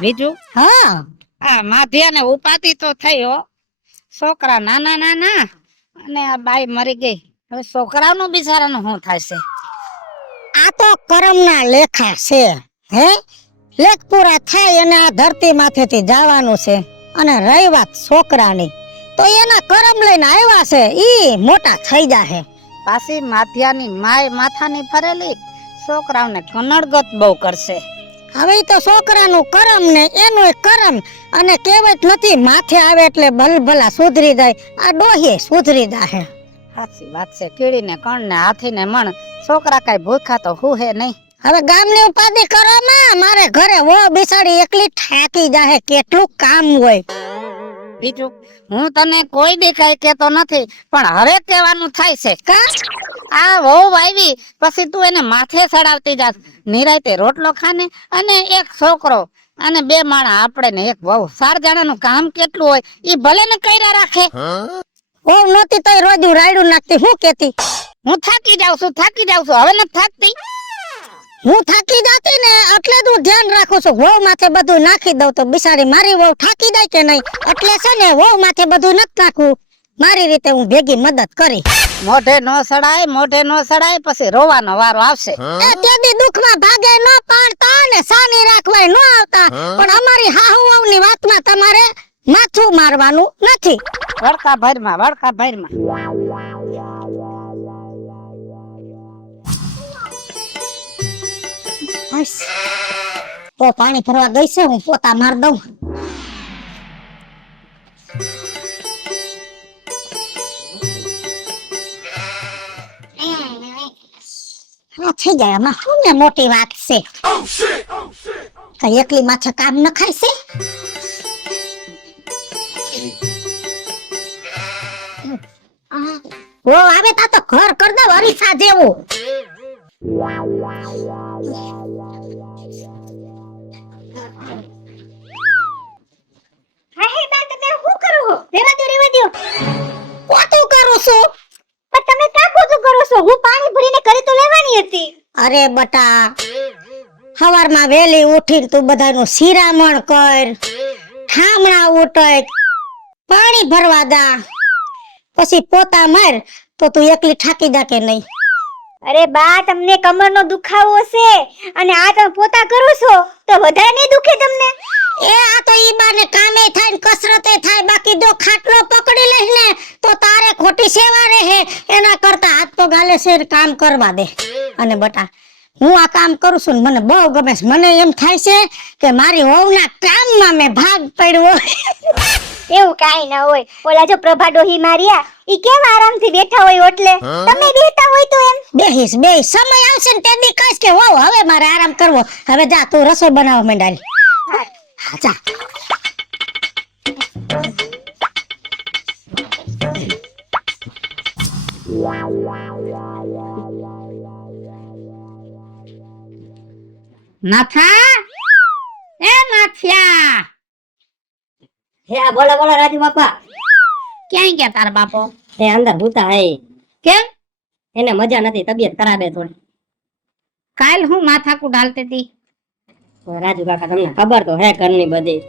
બીજું હા આ માધ્યાને ઉપાધિ તો થઈ હો. છોકરા નાના નાના અને આ બાઈ મરી ગઈ. હવે છોકરાનું બિચારાનું શું થાય છે? આ તો કરમના લેખા છે. હે લેખ પૂરા થાય અને આ ધરતી માથેથી જવાનું છે. અને રહી વાત છોકરાની, તો એના કરમ લઈને આવ્યા છે, ઈ મોટા થઈ જાહે. પાછી માધ્યાની માય માથાની ફરેલી, છોકરાઓને કનડગત બહુ કરશે. હવે ઈ તો છોકરાનું કરમ ને એનું કરમ, અને કહેવત નથી માથે આવે એટલે ભલભલા સુધરી જાય. આ ડોહી સુધરી જાહે. સાચી વાત છે. કીડીને કણ ને હાથીને મણ, છોકરા કઈ ભૂખા તો હુહે નહીં. હવે ગામની ઉપાધિ કરો માં, મારે ઘરે વો બિસાડી એકલી થાકી જાહે, કેટલું કામ હોય. બીજું હું તને કોઈ દી કઈ કેતો નથી, પણ હવે કહેવાનું થાય છે. કા આ વહુ આવી પછી તું એને માથે ચડાવતી જાત. નિરાયતે રોટલો ખાને અને એક છોકરો અને બે માણા આપણે ને એક વહુ, 4 જણાનું કામ કેટલું હોય ઈ ભલે ને કર્યા રાખે. વો નહોતી તોય રોજ હું રાયડું નાખતી. હું કેતી હું થાકી જાઉં છું હવે નથી થાકતી. હું થાકી જાતી ને એટલે જ હું ધ્યાન રાખું છું. વહુ માથે બધું નાખી દઉં તો બિસાડી મારી વહુ થાકી જાય કે નહીં, એટલે છે ને વહુ માથે બધું નથી નાખવું. મારી રીતે હું ભેગી મદદ કરી. મોઢે નો સડાય પછી રોવાનો વારો આવશે. એ તેદી દુખમાં ભાગે ન પાડતા ને સાની રાખવાય ન આવતા, પણ અમારી હાહુ વહુની વાતમાં તમારે માથું મારવાનું નથી. વડકા ભરમાં તો પાણી ભરવા ગઈ છે, હું પોતા માર દઉં. હા થઈ જાય, આમાં શું ને મોટી વાત છે. કઈ એકલી માથે કામ ન ખાય છે. ઓ આવે તા તો ઘર કર દે અરીસા જેવું. પોતું કરું છું. પણ તમે ક્યાં પોતું કરો છો? હું પાણી ભરીને કરી તો લેવાની હતી. અરે બટા, સવારમાં વેલી ઉઠીને તું બધાનું શિરામણ કર, ઠામણા ઉટક, પાણી ભરવા દા, પછી પોતા માર, તો તું એકલી થાકી જા કે નહીં? અરે બા, તમને કમરનો દુખાવો છે અને આ તમે પોતા કરો છો તો વધારે નહીં દુખે તમને? એ આ તો ઈ બાને કામે થાય ને કસરતે થાય, બાકી જો ખાટલો પકડી લઈશ ને તો તારે ખોટી સેવા રહે. એના કરતા હાથ પગ હાલે છે કામ કરવા દે. અને બટા, હું આ કામ કરું છું ને મને બહુ ગમે છે. મને એમ થાય છે કે મારી વહુના કામમાં મેં ભાગ પાડ્યો. એવું કાઈ ના હોય. ઓલા જો પ્રભા ડોહી માર્યા, ઈ કેમ આરામથી બેઠા હોય ઓટલે, તમે બેઠા હોય તો એમ બેહીશ સમય આવશે ને તેદી કહીશ કે વહુ હવે મારે આરામ કરવો. હવે જા તું રસોઈ બનાવવા માંડાલી. હા જા. નાથા, એ નાથિયા. હે બોલો બોલો રાજુ બાપા. ક્યાં ગયા તારા બાપો? એ અંદર ભૂતા હે. કેમ? એને મજા નથી, તબિયત ખરાબ હે થોડી. કાલ હું માથાકૂટ હાલતી હતી. રાજુ કાકા તમને ખબર તો હે ઘરની બધી.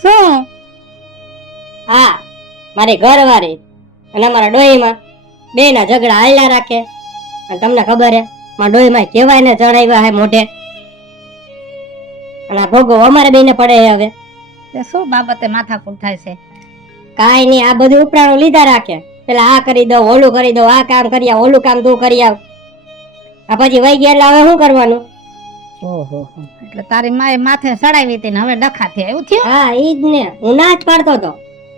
શું? હા, મારી ઘરવાળી અને અમારા ડોહીમાં બે ના ઝઘડા હાલ્યા રાખે. અને તમને ખબર હે મારા ડોહીમાં કેવાય ને ચડાવ્યા હે મોઢે, અને આ ભોગો અમારે બેને પડે હે. હવે શું બાબતે માથાકૂટ થાય છે? કાઈ નહીં, આ બધું ઉપરાણું લીધા રાખે. પેલા આ કરી દઉં, ઓલું કરી દઉં, આ કામ કરી આવ, ઓલું કામ તું કરી આવ. આ પછી વહી ગયા એટલે હવે શું કરવાનું? ઓહો, એટલે તારી માએ માથે ચડાવી હતી ને હવે ડખા થયા, એવું થયું? હા ઈ જ ને, હું ના જ પાડતો તો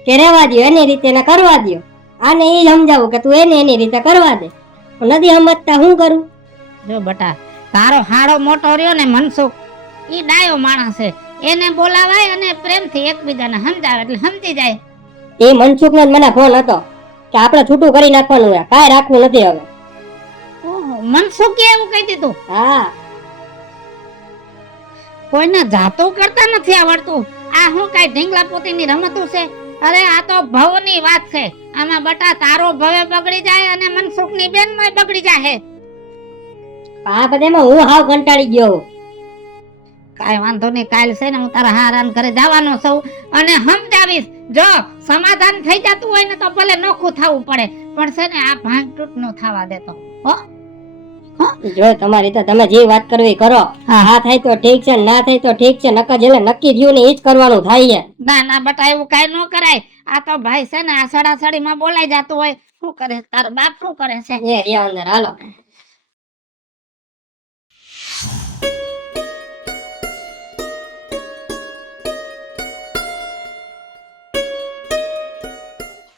કે રહેવા દો, એની રીતે ને કરવા દો. આને ઈ સમજાવું કે તું એને એની રીતે કરવા દે. નથી સમજતા, શું કરું? જો બટા, તારો હાડો મોટો રહ્યો ને મનસુખ, ઈ ડાયો માણસ છે. એને બોલાવાય અને પ્રેમથી એકબીજાને સમજાવે એટલે સમજી જાય. એ મનસુખ નો મને ફોન હતો કે આપણે છૂટું કરી નાખવાનું છે, કાંઈ રાખવું નથી હવે. ઓહો, મનસુખે એવું કહી દીધું? હા, કોઈને જાતું કરતા નથી આવડતું. આ હું કઈ ઢીંગલા પોતીની રમતું છે? અરે આ તો ભવની વાત છે. આમાં બટા તારો ભવે બગડી જાય અને મનસુખની બેનમાંય બગડી જાય. આ બધામાં હું હાવ કંટાળી ગયો. કાઈ વાંધો નહીં, કાલ છે ને હું તારા હારાન ઘરે જવાનો છું અને સમજાવીશ. જો સમાધાન થઈ જતું હોય ને તો ભલે નોખું થવું પડે, પણ છે ને આ ભાંગ તૂટ નો થવા દેતો. હો જો તમારી તો તમે જે વાત કરવી કરો. હા થાય તો ઠીક છે, ના થાય તો ઠીક છે, નકર જેને નક્કી થયું ને એ જ કરવાનું થાય છે. ના ના બટા, એવું કાઈ ન કરાય. આ તો ભાઈ છે ને આ સડાસડી માં બોલાઈ જતું હોય. શું કરે તારો બાપ, શું કરે છે? એ રહ્યા અંદર, હાલો.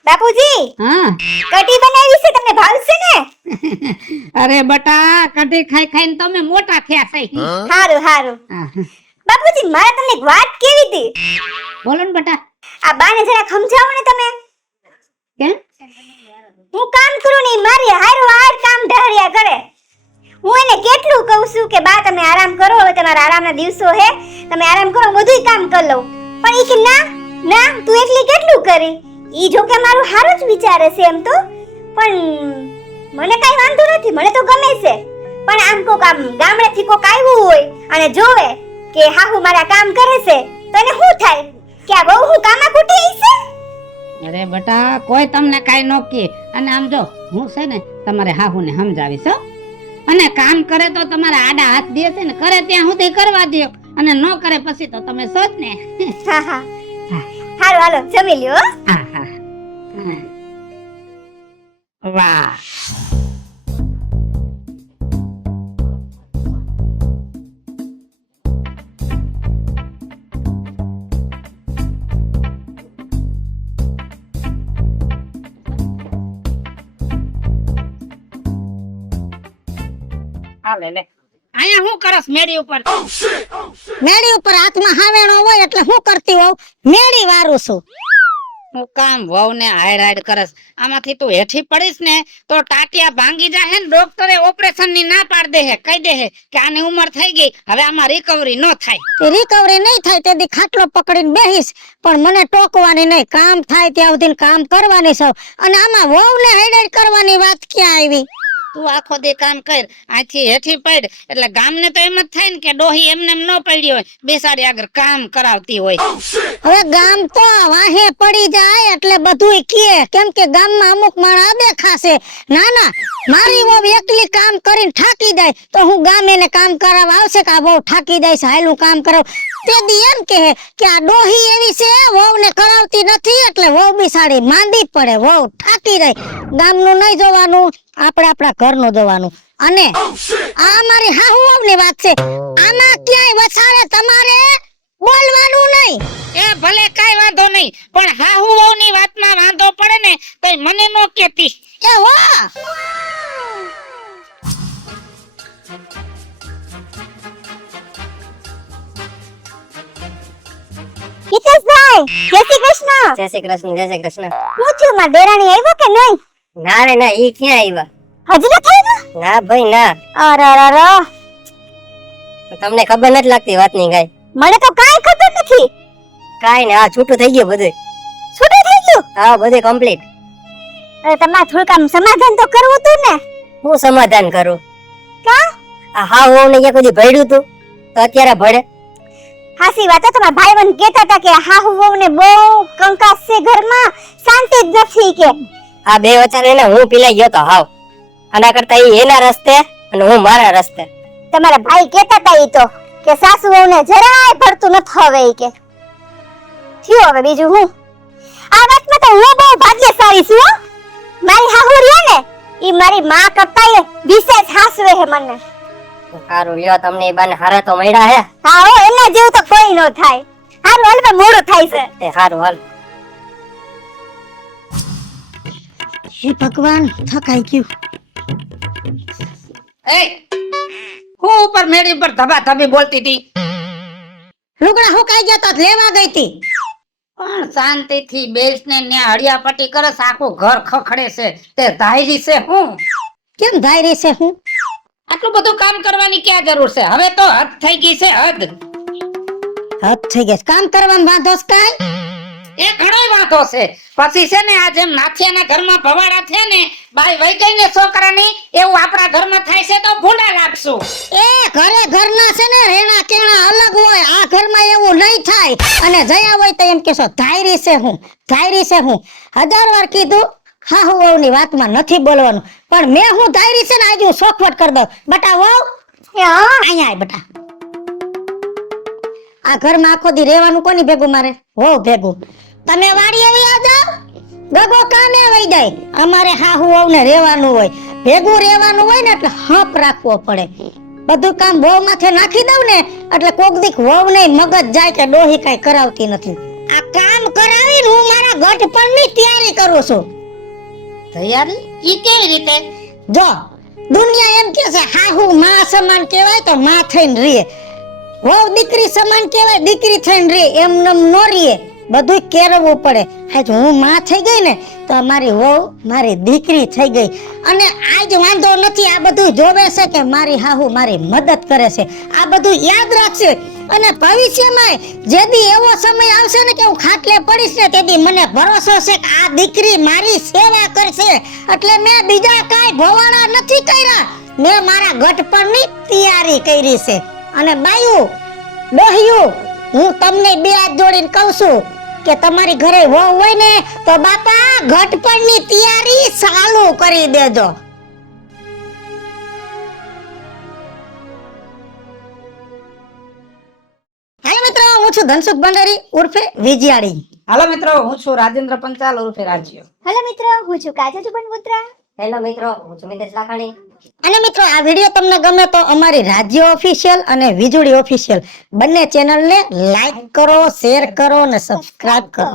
બાપુજી, હા કઢી બનાવી છે, તમને ભાવશે ને? અરે બટા, કઢી ખાઈ ખાઈને તમે મોટા થયા છે. હારું હારું. હા, બાપુજી, મારે તમને એક વાત કેવી હતી. બોલો ને બટા. આ બાને જરા સમજાવો ને તમે. કેમ? હું કામ કરું ને ઈ મારી હારો હાર કામ ઢાળ્યા કરે. હું એને કેટલું કહું છું કે બા તમે આરામ કરો, હવે તમારા આરામના દિવસો હે, તમે આરામ કરો, બધુંય કામ કરી લઉં. પણ ઈ કે ના ના, તું એકલી કેટલું કરી. ઈ જો કે મારું હારું જ વિચારે છે એમ તો, પણ મને કાઈ વાંધો નથી, મને તો ગમે છે. પણ આમ કોક આમ ગામડેથી કોક આવ્યું હોય અને જોવે કે હાહુ મારા કામ કરે છે, તો એને શું થાય કે આ બહુ હું કામા કુટી છે. અરે બટા, કોઈ તમને કાઈ ન કહે. અને આમ જો હું છે ને તમારે હાહુને સમજાવીશ હો. અને કામ કરે તો તમારા આડા હાથ દે છે ને, કરે ત્યાં સુધી કરવા દો, અને ન કરે પછી તો તમે સોચ ને. હા હા હારું, હાલો જમી લ્યો હો. હા હા. વાહ, હાલે લે. અહીંયા હું કરસ મેડી ઉપર? મેળી ઉપર હાથમાં હાવેણો હોય એટલે હું કરતી હોઉં, મેળી વારું છું. હું કામ વહુ ને હાડ હાડ કરસ? આમાંથી તું હેઠી પડીશ ને તો ટાટિયા ભાંગી જાય ને. ડોક્ટરે ઓપરેશન ની ના પાડ દે હે, કહી દે હે કે આની ઉંમર થઈ ગઈ, હવે આમાં રિકવરી ન થાય. તે રિકવરી નહીં થાય તેથી ખાટલો પકડીને બેહીશ, પણ મને ટોકવાની નહીં. કામ થાય ત્યાં સુધી કામ કરવાની સૌ. અને આમાં વહુને હેડેડ કરવાની વાત ક્યાં આવી? તું આખો દી કામ કર, આથી હેઠી પડ એટલે ગામને તો એમ જ થાય ને કે ડોહી એમને એમ ન પડી હોય, બેસાડી આગળ કામ કરાવતી હોય. હવે ગામ તો વાહે પડી જાય એટલે બધુંય કહે, કેમ કે ગામમાં અમુક માણસ દેખાશે. ના ના, મારી વહુ એકલી કામ કરીને થાકી જાય તો હું ગામ એને કામ કરાવવા આવશે કે આ વહુ થાકી જાય છે, હાલું કામ કરાવ. તે દી એમ કહે કે આ ડોહી એવી છે, વહુને કરાવતી નથી એટલે વહુ બિસાડી માંદી પડે, વહુ થાકી જાય. ગામનું નહીં જોવાનું, આપણે આપણા ઘરનું જોવાનું. અને આ મારી હાહુ વહુની વાત છે, આમાં ક્યાંય વસારે તમારે બોલવાનું નહીં. એ ભલે કાઈ વાંધો નહીં, પણ હાહુ વહુ ની વાતમાં વાંધો પડે ને તો મને નો કહેતી. એ વાહ, હિતેશભાઈ, જય શ્રી કૃષ્ણ. જય શ્રી કૃષ્ણ, જય શ્રી કૃષ્ણ. હું છું, મારા દેરાણી આવ્યા કે નહીં? ના રે ના, ઈ ક્યાં આવ્યા? હજી ન થઈ ને? ના ભાઈ ના, અરે અરે અરે, તમને ખબર નથી લાગતી વાતની કાઈ. મને તો કાઈ ખબર નથી. કાઈ ને, આ છૂટું થઈ ગયું બધું. છૂટું થઈ ગયું? હા, બધું કમ્પ્લીટ. અરે તમારે થોડુંક આમ સમાધાન તો કરવું તું ને. હું સમાધાન કરું? કા? આ હા હું ને કોઈ ભડ્યું તું તો અત્યારે ભળે. હાસી વાત છે, તમારા ભાઈ મને કહેતા હતા કે હાહુ વહુ ને બહુ કંકાસ છે ઘરમાં, શાંતિ જ નથી કે. આ બે વચારે ને હું પીલાઈ ગયો તો હાવ. આના કરતા ઈ એના રસ્તે અને હું મારા રસ્તે. તમારા ભાઈ કહેતા હતા ઈ તો કે સાસુ વહુ ને જરાય પડતું નથી હવે ઈ કે. થયું હવે બીજું હું. આ વાતમાં તો હું બહુ ભાગ્યશાળી છું હો. મારી હાહુ રહ્યો ને ઈ મારી માં કરતાય વિશેષ હાસવે હે મને. સારું લ્યો, તમને ઈ બાને હારા તો મળ્યા હે. હા હો, એના જેવું તો કોઈ ન થાય. હારું હાલ, પણ મોડું થાય છે. એ સારું હાલ. હે ભગવાન, થકાઈ ગયું. એ હું ઉપર મેડી ઉપર ધબા ધબી બોલતી હતી. લુગડા હુકાઈ ગયા તો લેવા ગઈ હતી. પણ શાંતિથી બેસને ને હળિયાપટ્ટી કરે, આખું ઘર ખખડે છે. તે ધાયરી છે હું? કેમ ધાયરી છે હું? આટલું બધું કામ કરવાની ક્યાં જરૂર છે? હવે તો હદ થઈ ગઈ છે, હદ. હદ થઈ ગઈ. કામ કરવાનું વાંધો છે કાઈ? એ ઘણોય વાંધો છે. પછી છે ને આ જેમ નાથિયાના ઘરમાં ભવાડા થયા ને બાઈ વઈ ગઈ ને છોકરાની, એવું આપણા ઘરમાં થાય છે તો ભૂંડા લાગશું. એ ઘરે ઘરના છે ને રેણા કેણા અલગ હોય, આ ઘરમાં એવું નહીં થાય. અને જયા હોય તો એમ કેશો ધાયરી છે હું, ધાયરી છે હું. 1000 વાર કીધું હા હું વહુની વાતમાં નથી બોલવાનું, પણ મેં હું ધાયરી છે ને આજે હું શોખવટ કરી દઉં. બટા વહુ અહીંયા આય બટા. આ ઘરમાં આખો દી રહેવાનું કોની ભેગું મારે? વહુ ભેગું. તમે વાડીએ વયા જાવ, ગગો કામે વઈ જાય. અમારે હાહુ વહુને રહેવાનું હોય, ભેગું રહેવાનું હોય ને એટલે હપ રાખવો પડે. બધું કામ વહુ માથે નાખી દઉં ને એટલે કોક દીક વહુ નહીં મગજ જાય કે ડોહી કાઈ કરાવતી નથી. આ કામ કરાવીને હું મારા ગઢપણની તૈયારી કરું છું. તૈયારી ઈ કેવી રીતે? જો દુનિયા એમ કે છે હાહુ માં સમાન કહેવાય તો માં થઈને રહે, વહુ દીકરી સમાન કહેવાય દીકરી થઈને રહે. એમ નમ નો રહે, બધું કેરવવું પડે. આજ હું માં થઈ ગઈ ને તો મારી વહુ મારી દીકરી થઈ ગઈ. અને આજ વાંધો નથી, આ બધું જોવે છે કે મારી હાહુ મારી મદદ કરે છે. આ બધું યાદ રાખશે. અને ભવિષ્યમાં જેદી એવો સમય આવશે ને કે હું ખાટલે પડીશ ને તેદી મને ભરોસો છે કે આ દીકરી મારી સેવા કરશે. એટલે મેં બીજા કાંઈ ભવાડા નથી કર્યા, મેં મારા ગઢપણની તૈયારી કરી છે. અને બાયું ડોહિયું હું તમને બે હાથ જોડીને કહું છું કે તમારી ઘરે વહુ હોય ને તો બાપા ગઢપણની તૈયારી ચાલુ કરી દેજો. હાલો મિત્રો, હું છું ધનસુખ ભંડારી ઉર્ફે વિજયાળી. હાલો મિત્રો, હું છું રાજેન્દ્ર પંચાલ ઉર્ફે રાજ્યો. હેલો મિત્રો, હું છું કાજલ ચુબનપુત્રા. હેલો મિત્રો, હું છું મિતેશ લાખાણી. અને મિત્રો આ વિડીયો તમને ગમે તો અમારી રાજ્ય ઓફિશિયલ અને વીજળી ઓફિશિયલ બંને ચેનલને લાઈક કરો, શેર કરો અને સબસ્ક્રાઇબ કરો.